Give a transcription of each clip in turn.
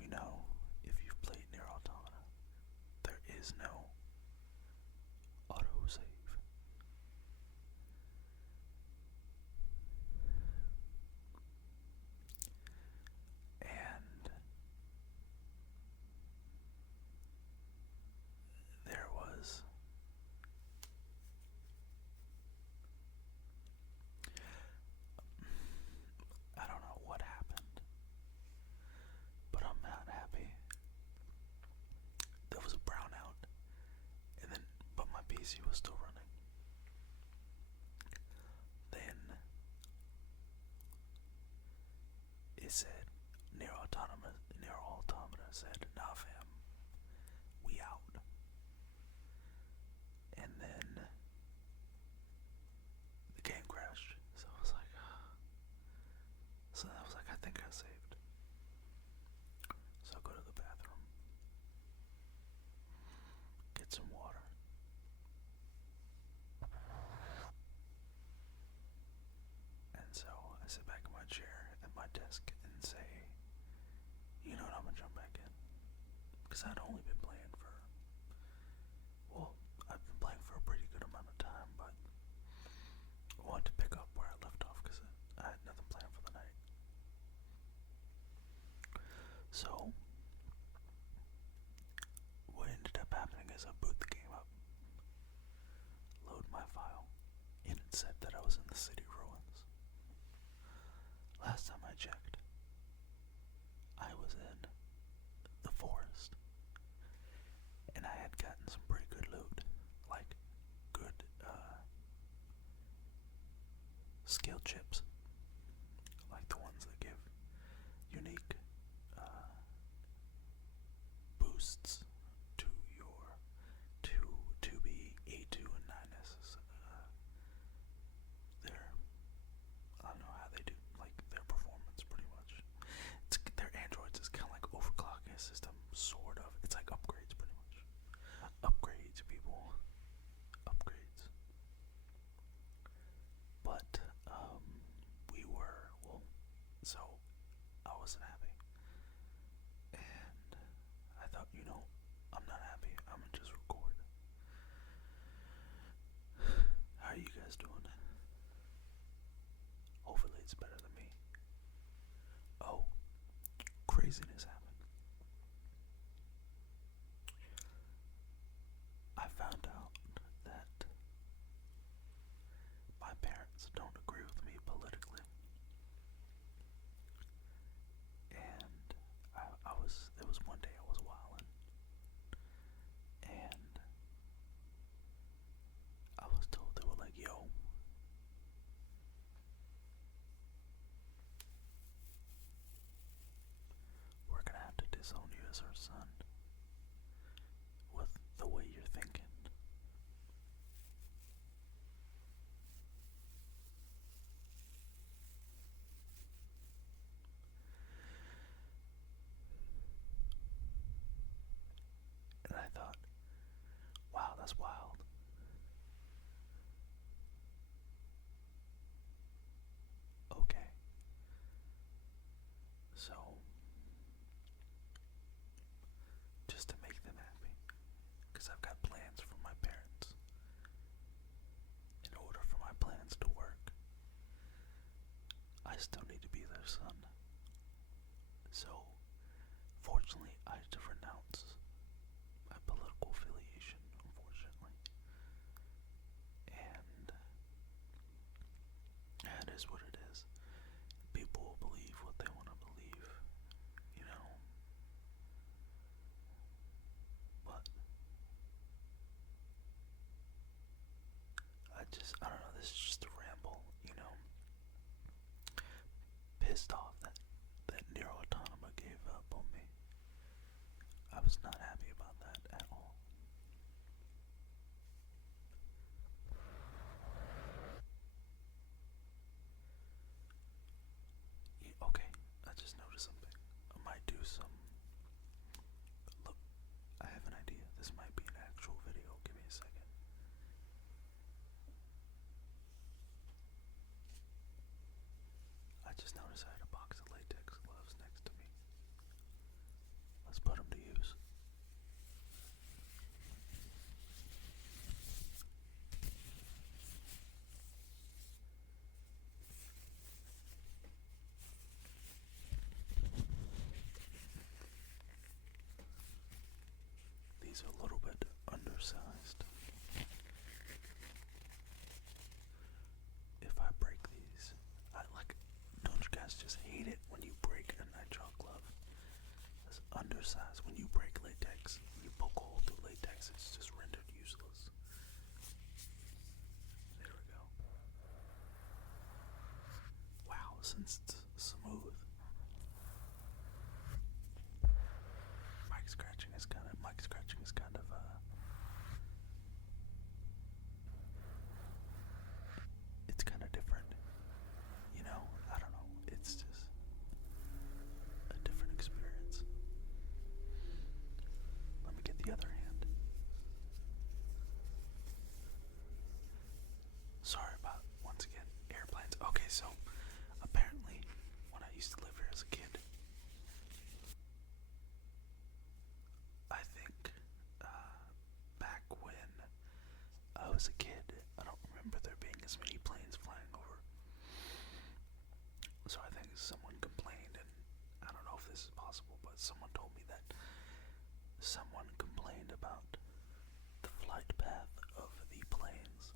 you know, if you've played Nier Automata, there is no autosave. And there was I don't know what happened, but I'm not happy. There was a brownout, but my PC was still running. Then it said, Nier Automata said, nah fam, we out. And then the game crashed. So I was like, I think I saved. So I go to the bathroom, get some water. And so I sit back in my chair at my desk and say, you know what, I'm gonna jump back in. Because I'd only been playing I've been playing for a pretty good amount of time, but I wanted to pick up where I left off because I had nothing planned for the night. So, what ended up happening is I boot the game up, load my file, and it said that I was in the city ruins. Last time I checked, I was in the forest, and I had gotten some pretty good loot, like good skill chips, like the ones that give unique boosts to your 2B, A2, and 9S. I don't know how they do, like, their performance, pretty much. Their androids is kind of like overclocking a system, sort of. It's like upgrades, pretty much. Upgrades, people. Upgrades. But, so, I wasn't happy. And I thought, I'm not happy. I'm gonna just record. How are you guys doing? Hopefully it's better than me. Oh, craziness happened. I found out that my parents don't agree with me politically. And it was one day I was wilding. And I was told, they were like, yo, we're gonna have to disown you as our son with the way you're thinking. And I thought, wow, that's wild. Okay. So, just to make them happy, because I've got plans for my parents. In order for my plans to work, I still need to be their son. So, fortunately, I had to renounce my political affiliation, unfortunately. And that is what it is. People will believe what they want to believe, you know. But I don't know, this is just a ramble, Pissed off that Nier Automata gave up on me. I was not happy about that at all. Okay, I just noticed something. I might do some. Look, I have an idea. This might be an actual video. Give me a second. I just noticed I had a box of latex gloves next to me. let's put them to use. These are a little bit undersized. If I break these, don't you guys just hate it when you break a nitrile glove? It's undersized. When you break latex, you poke a hole through latex, it's just rendered useless. There we go. Wow, since it's smooth. Mic scratching is kind of it's kind of different. You know, I don't know. It's just a different experience. Let me get the other hand. Sorry about, once again, airplanes. Okay, so apparently when I used to live here as a kid, I think back when I was a kid, I don't remember there being as many planes flying over. So I think someone complained, and I don't know if this is possible, but someone told me that someone complained about the flight path of the planes.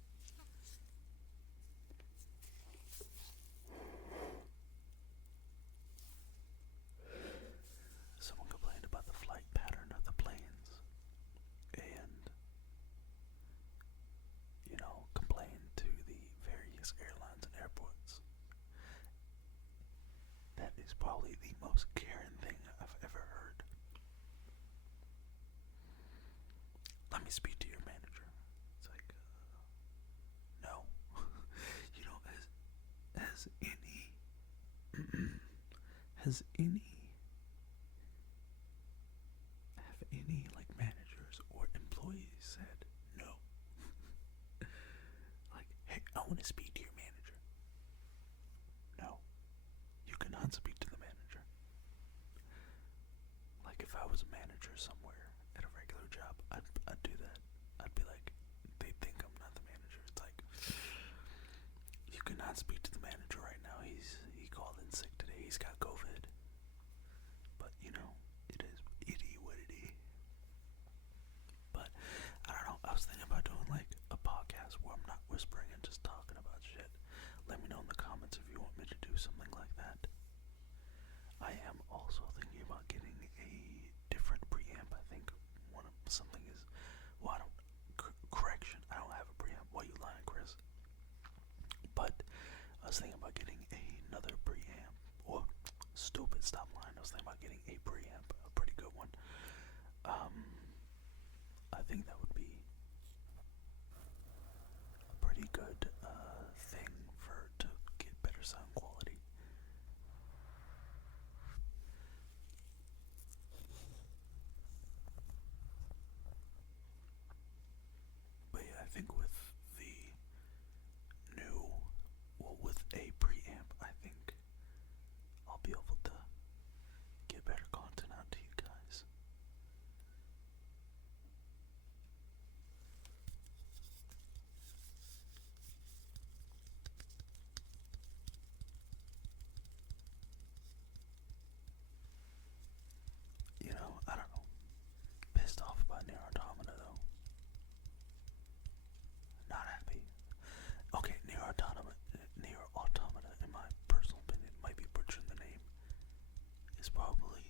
Someone complained about the flight pattern of the planes, and, you know, complained to the various airlines and airports. That is probably the most Karen thing I've ever heard. Let me speak to your manager. It's like, no. You know, has any have any like managers or employees said no? Like, hey, I want to speak to your manager. No, you cannot speak to the manager. Like, if I was a manager somewhere at a regular job, I'd do that. I'd be like, they think I'm not the manager. It's like, you cannot speak to the manager right now. He called in sick today. He's got COVID. But, you know, it is what it is. But, I don't know. I was thinking about doing, like, a podcast where I'm not whispering and just talking about shit. Let me know in the comments if you want me to do something like that. I am also thinking about getting a different preamp. I think something is, well, correction, I don't have a preamp. Why you lying, Chris? But I was thinking about getting another preamp. Or, stupid, stop lying. I was thinking about getting a preamp, a pretty good one. I think that would be a pretty good thing to get better sound quality. But yeah, I think with with a preamp, I think I'll be able to get better content out to you guys. You know, I don't know. Pissed off about Nier Automata though. Not happy. Okay, Nier Automata, in my personal opinion, might be butchering the name, is probably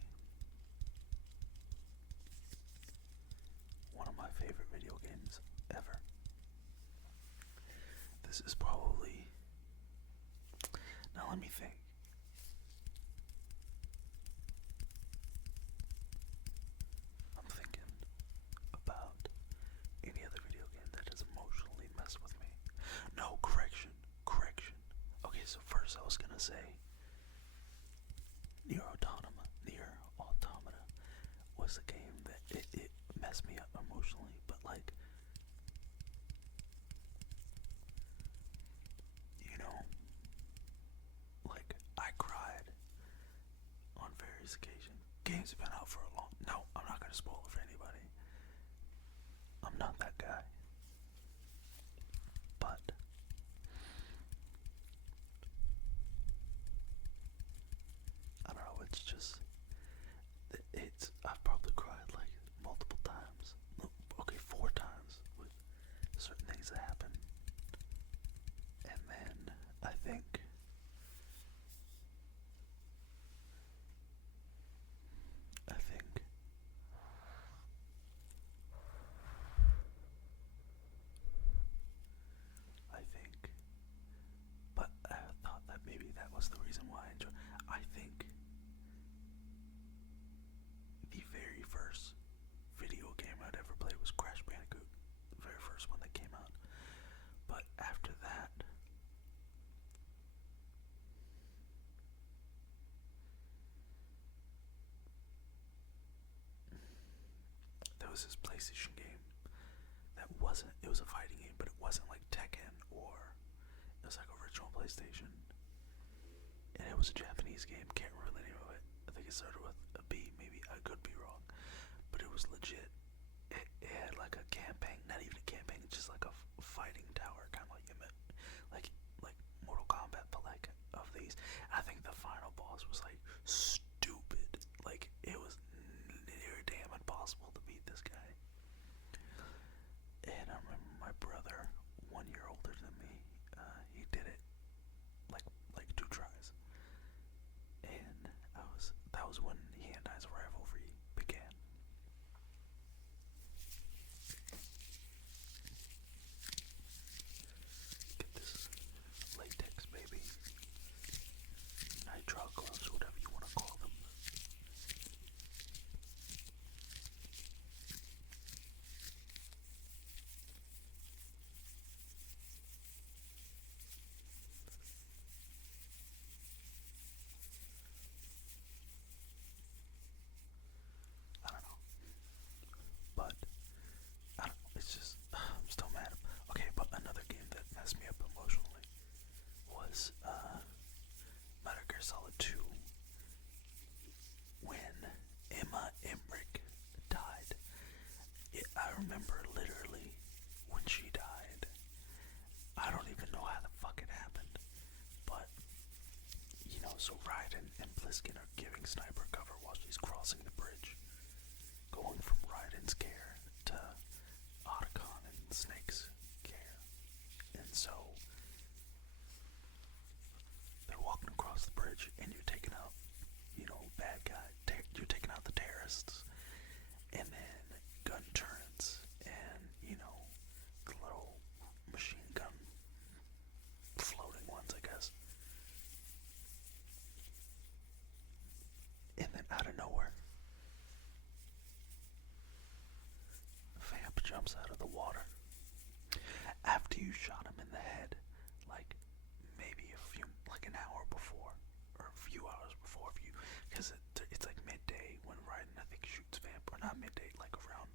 one of my favorite video games ever. This is probably, now let me think. I'm thinking about any other video game that has emotionally messed with me. No, correction. Okay, so first I was gonna say Nier Automata was a game that it messed me up emotionally, but like, you know, like I cried on various occasions. games have been out for a long. No, I'm not gonna spoil it for anybody. I'm not that guy. But I don't know. It's just. I've probably cried like multiple times. Okay, 4 times with certain things that happen. And then I think but I thought that maybe that was the reason why I enjoyed. I think the very first video game I'd ever played was Crash Bandicoot, the very first one that came out. But after that, there was this PlayStation game that it was a fighting game, but it wasn't like Tekken, or it was like original PlayStation. And it was a Japanese game, can't remember the name of it. I think it started with a B, maybe, I could be wrong. But it was legit. It had like a campaign, not even a campaign, just like a fighting tower, kind of like Mortal Kombat, but like of these. And I think the final boss was like stupid. Like it was near damn impossible to beat this guy. And I remember my brother, 1 year older than me, he did it like 2 tries. And that was when he and I's rivalry began. Get this latex, baby. Nitrile gloves, whatever you want to call them. I don't know. But, I don't know, it's just, I'm still mad. Okay, but another game that messed me up emotionally was, Metal Gear Solid 2. When Emma Emmerich died. I remember literally when she died. I don't even know how the fuck it happened. But, so Raiden and Bliskin are giving Sniper cover while she's crossing the bridge. Going from Raiden's care to Otacon and Snake's care. And so, they're walking across the bridge and you're taking out, bad guy. You're taking out the terrorists. And then gun turrets and, the little machine gun floating ones, I guess. And then out of nowhere, Vamp jumps out of the water. After you shot him in the head, like maybe an hour before, or a few hours before, because it's like midday when Raiden, I think, shoots Vamp, or not midday, like around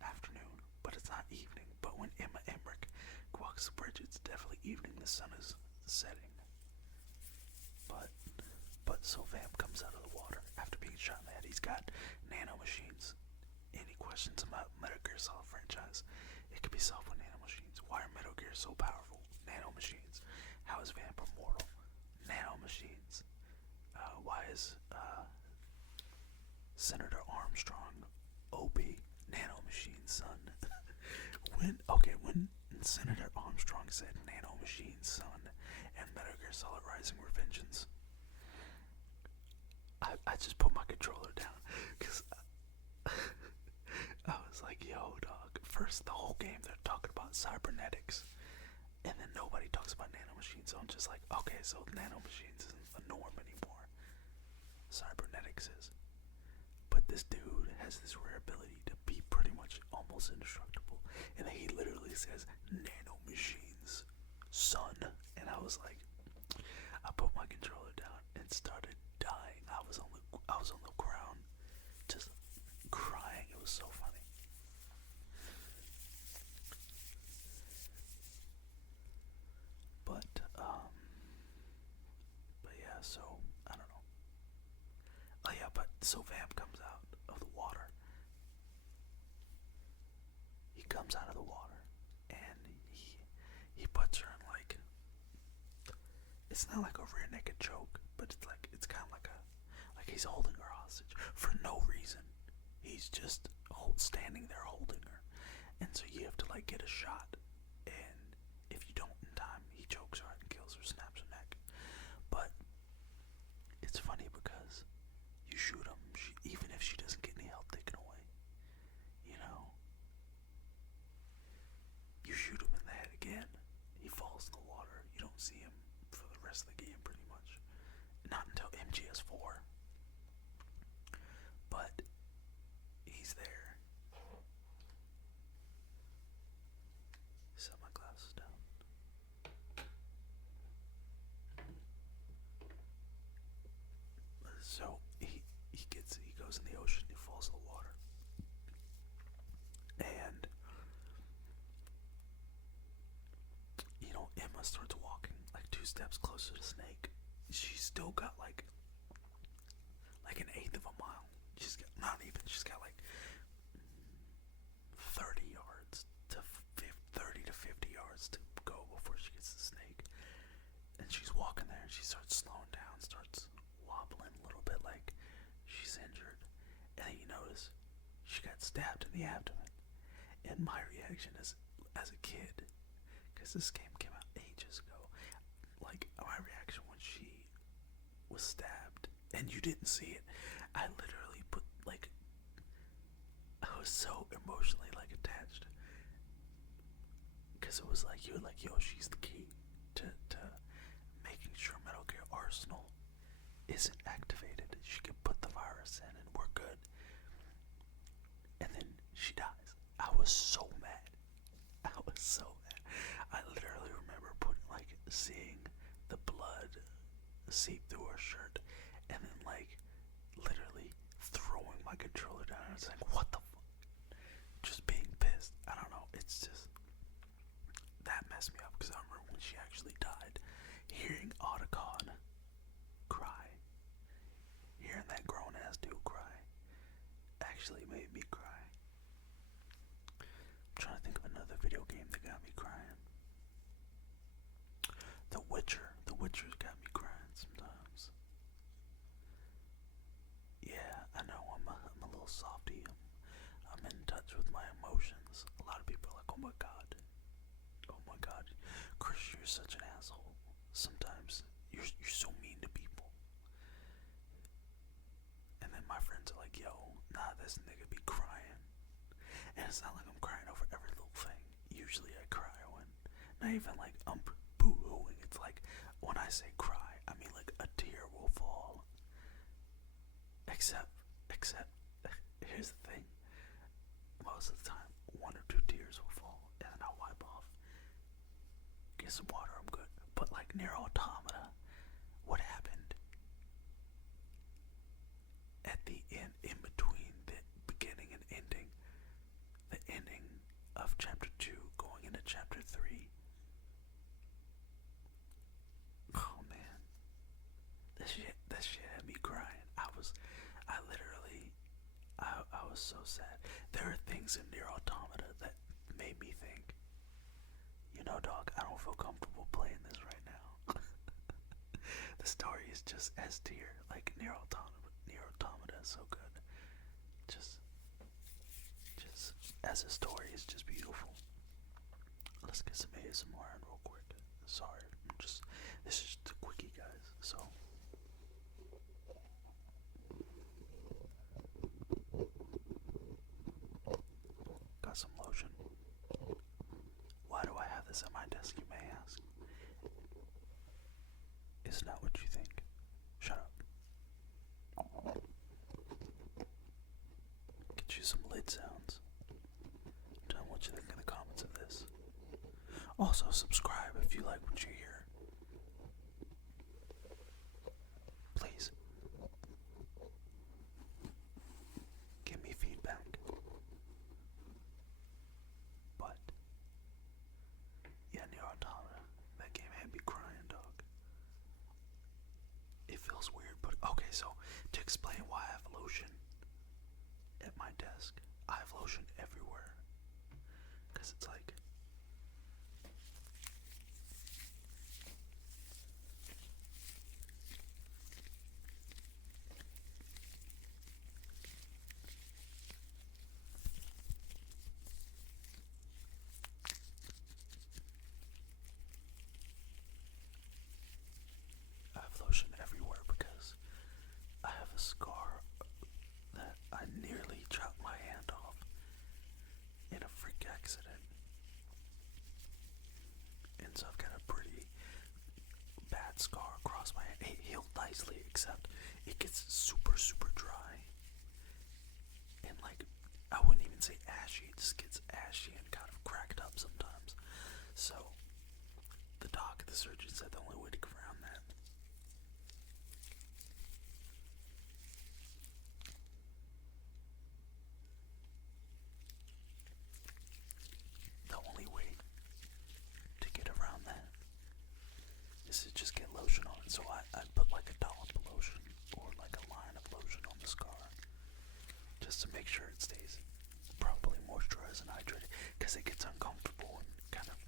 afternoon, but it's not evening. But when Emma Emmerich walks the bridge, it's definitely evening. The sun is setting. But so Vamp comes out of the water after being shot in the head. He's got nano machines. Any questions about Metal Gear Solid franchise? It could be solved with nano machines. Why are Metal Gear so powerful? Nano machines. How is Vamp immortal? Nano machines. Why is Senator Armstrong OP? Nano machines, son. when Senator Armstrong said nano machines, son, and Metal Gear Solid Rising Revengeance, I just put my controller down, because I was like, yo, dog. First, the whole game, they're talking about cybernetics, and then nobody talks about nanomachines, so I'm just like, okay, so nanomachines isn't the norm anymore. Cybernetics is. But this dude has this rare ability to be pretty much almost indestructible, and then he literally says, nanomachines, son, and I was like, I put my controller down and started dying. I was on the ground, just crying. It was so funny. But yeah, so I don't know. Oh yeah, but So Vamp comes out of the water. He comes out of the water, and he puts her in like, it's not like a rear naked choke, but it's kind of like he's holding her hostage for no reason. He's just standing there holding her, and so you have to like get a shot, and if you don't in time, he chokes her and kills her, snaps her neck. But it's funny because you shoot him, even if she doesn't get any health taken away, you know, you shoot him in the head again, he falls in the water. You don't see him for the rest of the game, pretty much. Not until MGS4. But he's there. Set my glasses down. So he goes in the ocean, he falls in the water. And you know, Emma starts walking like 2 steps closer to Snake. She's still got like an eighth of a mile. She's got like 30 yards to 30 to 50 yards to go before she gets the Snake. And she's walking there, and she starts slowing down, starts wobbling a little bit like she's injured. And then you notice she got stabbed in the abdomen. And my reaction as a kid, because this game came out ages ago, like my reaction when she was stabbed and you didn't see it, I literally I was so emotionally like attached, because it was like, you were like, yo, she's the key to making sure Metal Gear Arsenal isn't activated. She can put the virus in and we're good. And then she dies. I was so mad. I literally remember seeing the blood seep through her shirt, and then literally throwing my controller down. I was like, what the fuck? Just being pissed. I don't know. It's just, that messed me up, because I remember when she actually died, hearing Otacon cry, hearing that grown ass dude cry, actually made me cry. I'm trying to think of another video game that got me crying. The Witcher's got me crying sometimes. Yeah, I know, I'm a little softy. I'm in touch with my emotions. A lot of people are like, oh my god, Chris, you're such an asshole. Sometimes you're so mean to people. And then my friends are like, yo, nah, this nigga be crying. And it's not like I'm crying over every little thing. Usually I cry when, not even like I'm boo-hooing. It's like, when I say cry, I mean like a tear will fall. Except, here's the thing. Most of the time, 1 or 2 tears will fall, and then I'll wipe off. Get some water, I'm good. But like Nier Automata, what happened at the end, in between the beginning and ending, the ending of chapter 2 going into chapter 3. Oh man, that shit had me crying. I was so sad. There are things in Nier Automata that made me think, you know, dog, I don't feel comfortable playing this right now. The story is just S tier. Like Nier Automata is so good. Just as a story is just beautiful. Let's get some ASMR in real quick. Sorry, this is just a quickie, guys. So. Got some lotion. Why do I have this at my desk, you may ask? It's not what you think. Shut up. Get you some lid sounds. Tell me what you think in the comments of this. Also, subscribe if you like what you hear. Please. Give me feedback. But yeah, Nier Automata, that game had me crying, dog. It feels weird, but okay, so check explain why I have lotion at my desk. I have lotion everywhere. Because it's like, I have lotion everywhere because I have a scar that I nearly chopped my hand off in a freak accident. And so I've got a pretty bad scar across my hand. It healed nicely, except it gets super, super dry. And like, I wouldn't even say ashy, it just gets ashy and kind of cracked up sometimes. So, the surgeon said the only way to get around that is to just get lotion on it. So I put like a dollop of lotion or like a line of lotion on the scar just to make sure it stays properly moisturized and hydrated, because it gets uncomfortable and kind of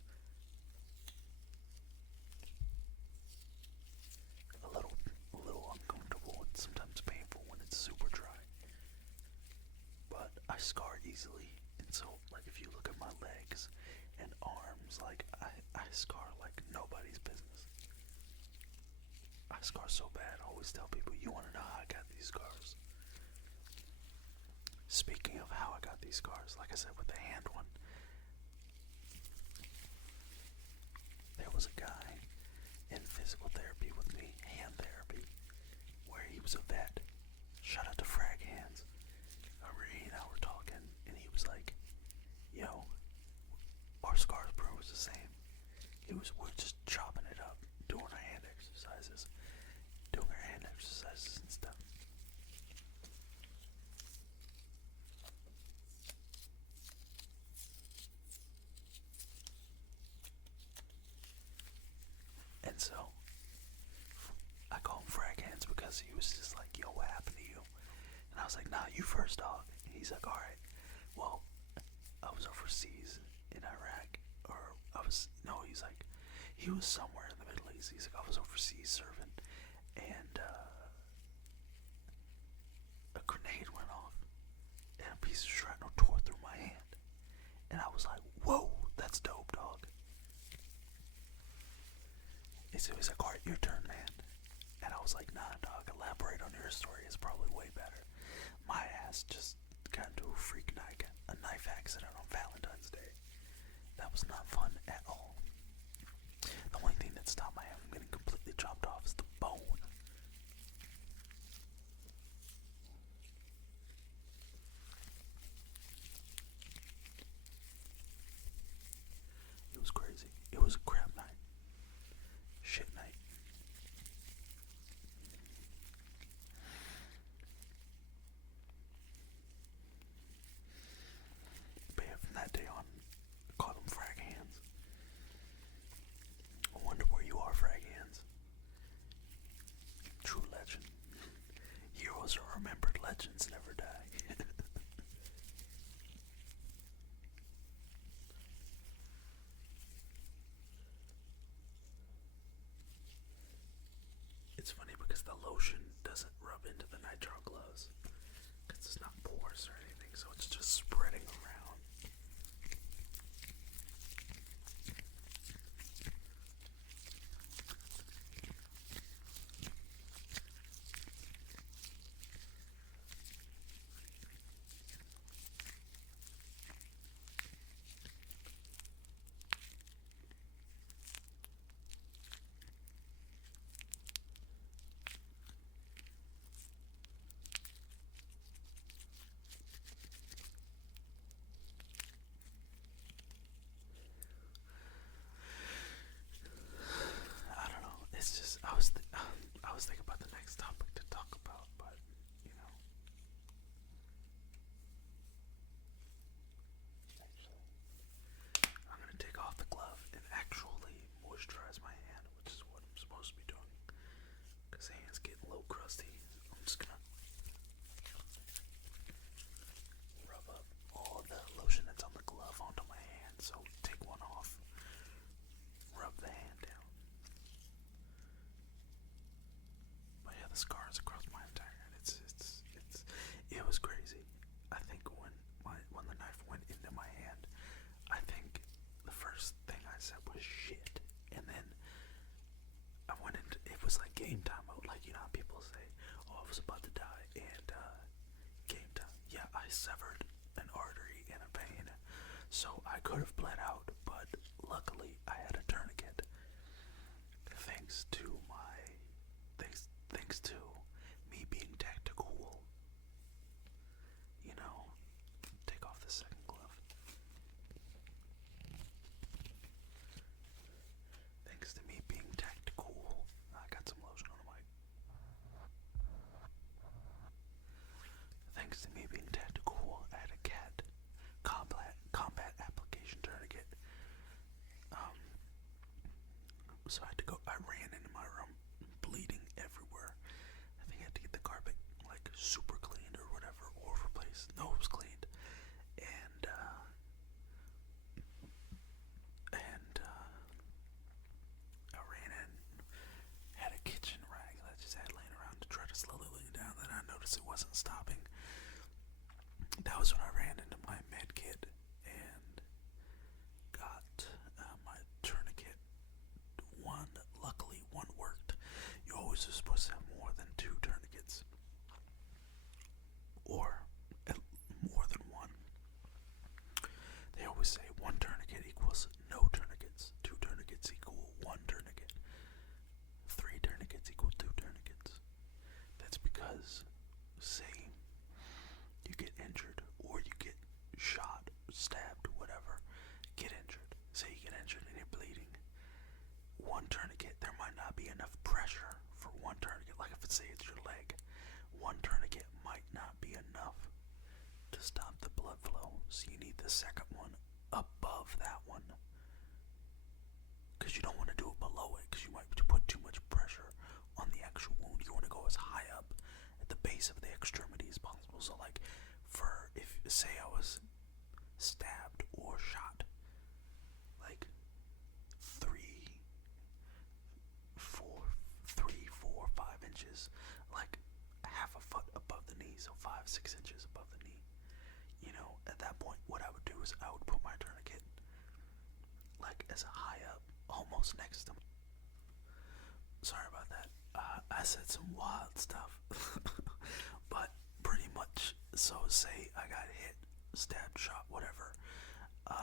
a little uncomfortable and sometimes painful when it's super dry. But I scar easily, and so like if you look at my legs and arms, like I scar like nobody's business. I scar so bad. I always tell people, you want to know how I got these scars? Speaking of how I got these scars, like I said with the hand one, there was a guy in physical therapy with me, hand therapy, where he was a vet. Shout out to Frag Hands. He and I were talking, and he was like, yo, our scars bro was the same. We're just chopping it up, doing our hand exercises and stuff. And so, I call him Frag Hands because he was just like, yo, what happened to you? And I was like, nah, you first, dog. And he's like, alright, well, I was overseas in Iraq, he's like, he was somewhere in the Middle East. He's like, I was overseas serving, and a grenade went off, and a piece of shrapnel tore through my hand. And I was like, whoa, that's dope, dog. And so he's like, alright, your turn, man. And I was like, nah, dog, elaborate on your story. It's probably way better. My ass just got into a freak knife accident on Valentine's Day. That was not fun at all. The only thing that stopped my hand from getting completely chopped off is the bone. It was crazy. It was a crap night. Shit night. But yeah, from that day on, I called him Frag Hands. I wonder where you are, Frag Hands. True legend. Heroes are remembered, legends never die. It's funny because the lotion doesn't rub into the nitrile gloves because it's not porous or anything, so it's just spreading around. I don't know. It's just I was thinking about the next topic to talk about, but you know. Actually, I'm gonna take off the glove and actually moisturize my hand, which is what I'm supposed to be doing. Because the hand's getting a little crusty. I'm just gonna So take one off, rub the hand down. But yeah, the scars across my entire hand. It was crazy. I think when the knife went into my hand, I think the first thing I said was shit, and then I went into, it was like game time mode, like, you know how people say, oh, I was about to die, and game time. Yeah, I severed an artery in a vein, so I could have bled out, but luckily I had a tourniquet. Thanks to me being tactical, you know. Take off the second glove. Thanks to me being tactical, I got some lotion on the mic. Thanks to me being tactical, I had a cat combat application tourniquet. So I ran into my room, bleeding everywhere. I think I had to get the carpet like super cleaned or whatever, or replaced. No, it was cleaned. And I ran in, had a kitchen rag that I just had laying around to try to slowly lay it down. Then I noticed it wasn't stopping. That was when I ran into my med kit and got my tourniquet. Luckily one worked. You always are supposed to have more than 2 tourniquets, or more than one. They always say 1 tourniquet equals no tourniquets, 2 tourniquets equal 1 tourniquet, 3 tourniquets equal 2 tourniquets. That's because, say you get injured, or you get shot, stabbed, whatever, get injured. Say you get injured and you're bleeding. 1 tourniquet, there might not be enough pressure for 1 tourniquet. Like if say it's your leg, 1 tourniquet might not be enough to stop the blood flow. So you need the second one above that one, because you don't want to do it below it, because you might put too much pressure on the actual wound. You want to go as high up at the base of the extremity as possible. So like, for if say I was stabbed or shot like 3, 4, 5 inches, like half a foot above the knee, so 5, 6 inches above the knee. You know, at that point, what I would do is I would put my tourniquet like as high up, almost next to me. Sorry about that. I said some wild stuff, but pretty much. So say I got hit, stabbed, shot, whatever, 5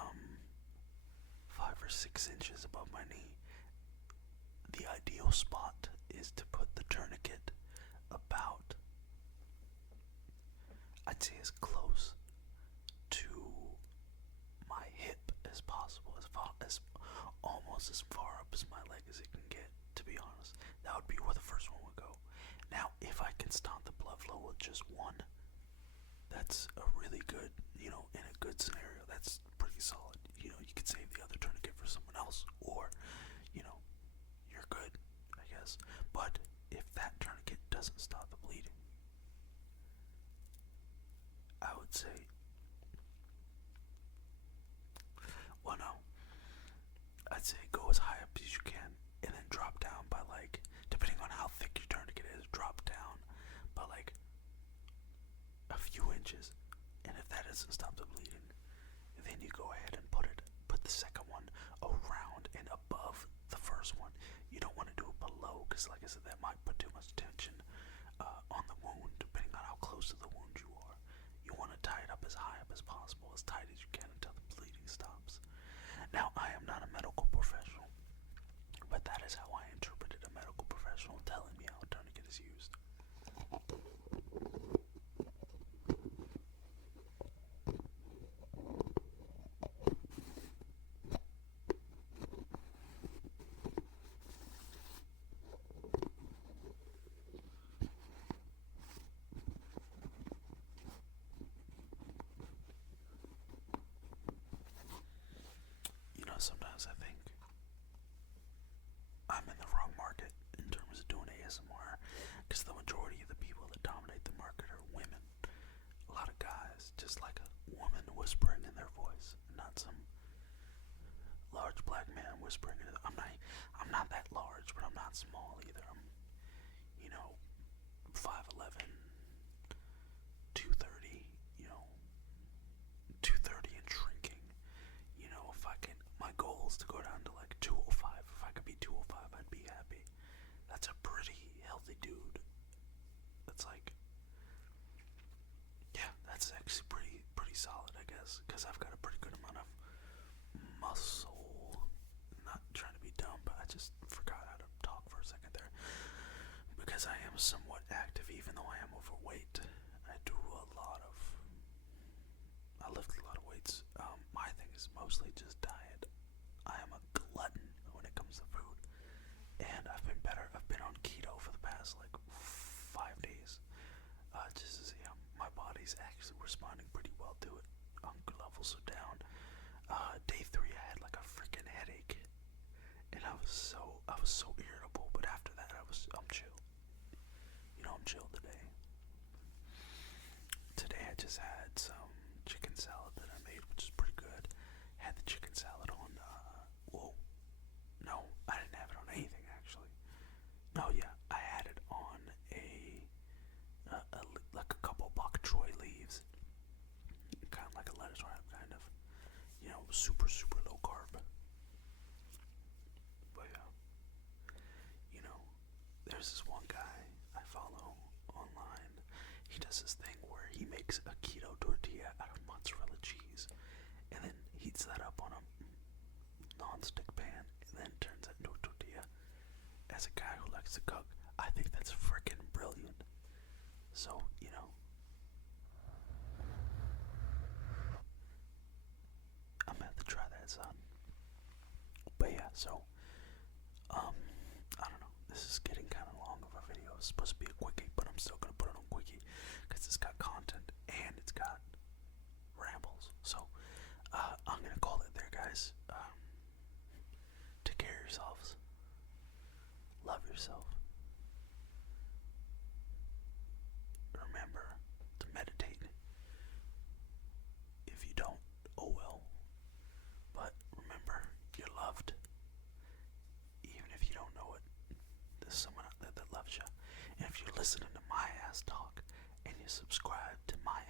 or 6 inches above my knee. The ideal spot is to put the tourniquet about, I'd say, as close to my hip as possible, as almost as far up as my leg as it can get, to be honest. That would be where the first one would go. Now, if I can stop the blood flow with just one, that's a really good, you know, in a good scenario, that's pretty solid. You know, you could save the other tourniquet for someone else, or, you know, you're good, I guess. But if that tourniquet doesn't stop the bleeding, I would say, well, no, I'd say go as high up as you can, and then drop down by, like, depending on how thick your tourniquet is, drop down by like a few inches. And if that doesn't stop the bleeding, then you go ahead and put the second one around and above the first one. You don't want to do it below, because like I said, that might put too much tension on the wound, depending on how close to the wound you are. You want to tie it up as high up as possible, as tight as you can, until the bleeding stops. Now, I am not a medical professional, but that is how I interpreted a medical professional telling me how a tourniquet is used. You know, sometimes I think I'm in the wrong market in terms of doing ASMR, because the majority of the people that dominate the market are women. A lot of guys just like a woman whispering in their voice, not some large black man whispering. I'm not that large, but I'm not small either. I'm, 5'11", 230. 230 and shrinking. If I can, my goal is to go down to like 205. If I could be 205, I'd be happy. That's a pretty healthy dude. That's like, yeah, that's actually pretty solid, I guess, because I've got a pretty good amount of muscle. Not trying to be dumb, but I just forgot how to talk for a second there. Because I am somewhat active, even though I am overweight. I lift a lot of weights. My thing is mostly just diet. I am a glutton when it comes to food, and I've been better. I've been on keto for the past like 5 days, just to see how my body's actually responding pretty well to it. Hunger levels are down. Day 3, I had like a freaking headache, and I was so irritable. But after that, I'm chill. I'm chill today. Today I just had some chicken salad that I made, which is pretty good. Had the chicken salad on, no, I didn't have it on anything actually. No, yeah, I had it on like a couple bok choy leaves, kind of like a lettuce wrap, kind of, super low carb. But there's this one guy I follow online. He does this thing where he makes a keto tortilla out of mozzarella cheese and then heats that up on a non-stick pan and then turns it into a tortilla. As a guy who likes to cook, I think that's freaking brilliant. So, I'm gonna have to try that, son. But yeah, so, I don't know. This is getting kind of long of a video. It's supposed to be a quickie, but I'm still gonna put it on quickie because it's got content and it's got rambles. So, I'm gonna call it there, guys. Take care of yourselves. Love yourself. Remember to meditate. If you don't, oh well. But remember, you're loved. Even if you don't know it, there's someone out there that loves you. And if you're listening to my ass talk and you subscribe to my